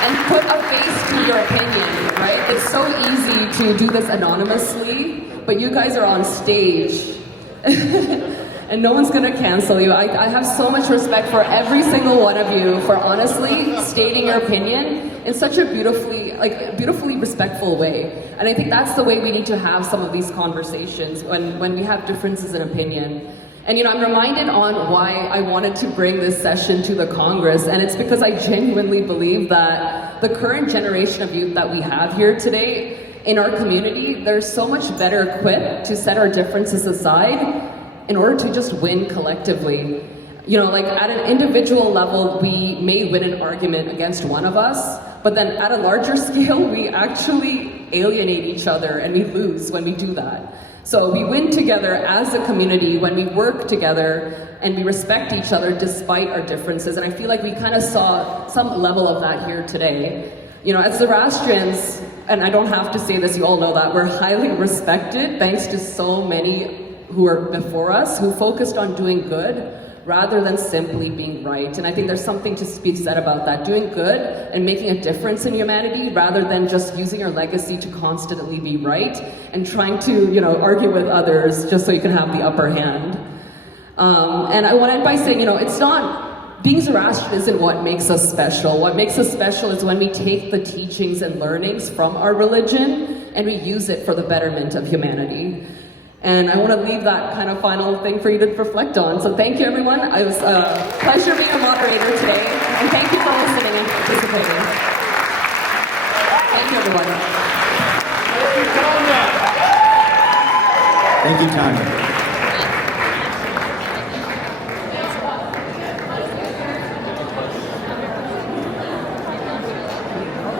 and put a face to your opinion, right? It's so easy to do this anonymously, but you guys are on stage. And no one's gonna cancel you. I have so much respect for every single one of you for honestly stating your opinion in such a beautifully respectful way. And I think that's the way we need to have some of these conversations when we have differences in opinion. And I'm reminded on why I wanted to bring this session to the Congress, and it's because I genuinely believe that the current generation of youth that we have here today in our community, they're so much better equipped to set our differences aside in order to just win collectively. Like at an individual level, we may win an argument against one of us, but then at a larger scale, we actually alienate each other and we lose when we do that. So we win together as a community when we work together and we respect each other despite our differences. And I feel like we kind of saw some level of that here today. As Zoroastrians, and I don't have to say this, you all know that, we're highly respected thanks to so many who were before us, who focused on doing good rather than simply being right. And I think there's something to be said about that, doing good and making a difference in humanity rather than just using your legacy to constantly be right and trying to, argue with others just so you can have the upper hand. And I want to end by saying, it's not, being Zoroastrian isn't what makes us special. What makes us special is when we take the teachings and learnings from our religion and we use it for the betterment of humanity. And I want to leave that kind of final thing for you to reflect on. So thank you, everyone. It was a pleasure being a moderator today. And thank you for listening and participating. Thank you, everyone. Thank you, Tanya.